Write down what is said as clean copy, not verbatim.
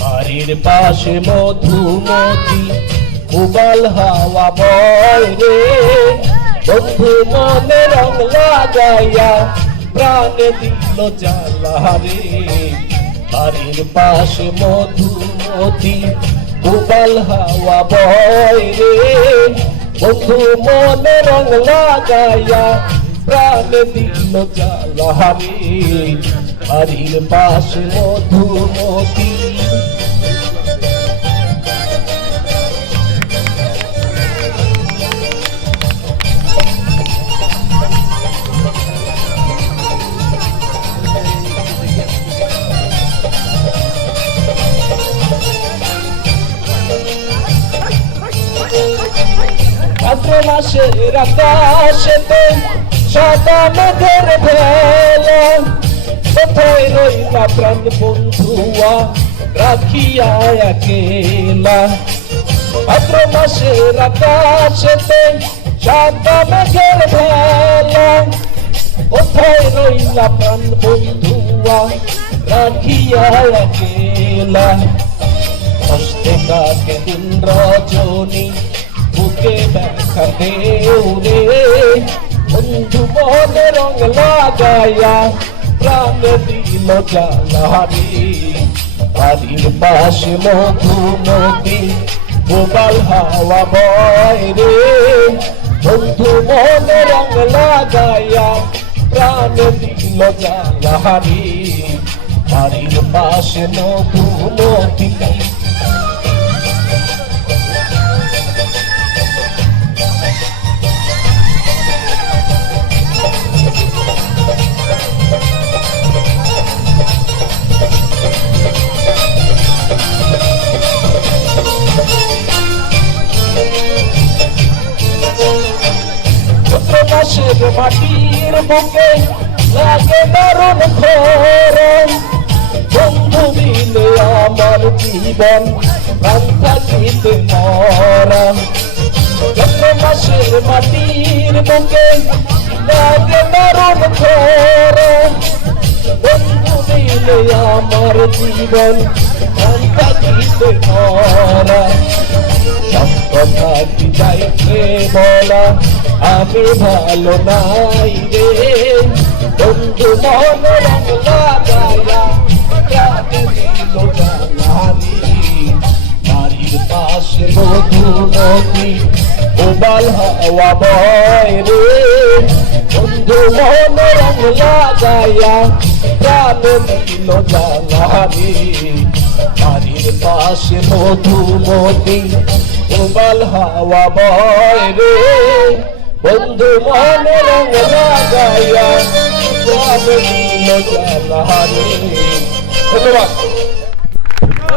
বাড়ির পাশে মধুমতি উবাল হাওয়া বয় রে, বন্ধু মনে রং লাগাইয়া প্রাণে দিল জ্বালা রে। বাড়ির পাশে মধুমতি উবাল হাওয়া বয় রে, বন্ধু মনে রং লাগাইয়া প্রাণে দিল জ্বালা রে। বাড়ির পাশে মধুমতি ভাদ্র মাসের আকাশেতে সাদা মেঘের ভেলা, কোথায় রইলা প্রাণ বন্ধুয়া রাখিয়া একেলা। ভাদ্র মাসের আকাশেতে সাদা মেঘের ভেলা, কোথায় রইলা প্রাণ বন্ধুয়া রাখিয়া একেলা। কষ্টে কাটে দিন রজনী বুকে ব্যথা দেও রে, বন্ধু মনে রং লাগাইয়া প্রাণ দিল জ্বালা রে। বাড়ির পাশে মধুমতি উবাল হাওয়া বয় রে, বন্ধু মনে রং লাগাইয়া প্রাণ দিল জ্বালা রে। বাড়ির পাশে মধুমতি মাসের মাটির বুকে লাগে দারুণ খরম, বন্ধু মিলে আমার জীবন প্রাণ থাকিতে মরা। যত মাসের মাটির বুকে লাগে দারুণ খরম, বন্ধু মিলে আমার জীবন প্রাণ থাকিতে মরা। সব কথা কি যাইতে বলা আমি ভালো নাই রে, বন্ধু মনে রং লাগাইয়া প্রাণে দিল জ্বালা রে। বাড়ির পাশে মধুমতি উবাল হাওয়া বয় রে, বন্ধু মনে রং লাগাইয়া প্রাণে দিল জ্বালা রে। বাড়ির পাশে মধুমতি উবাল হাওয়া বয় রে, বন্ধু মনে রং লাগাইয়া প্রাণে দিল জ্বালা রে। ধন্যবাদ।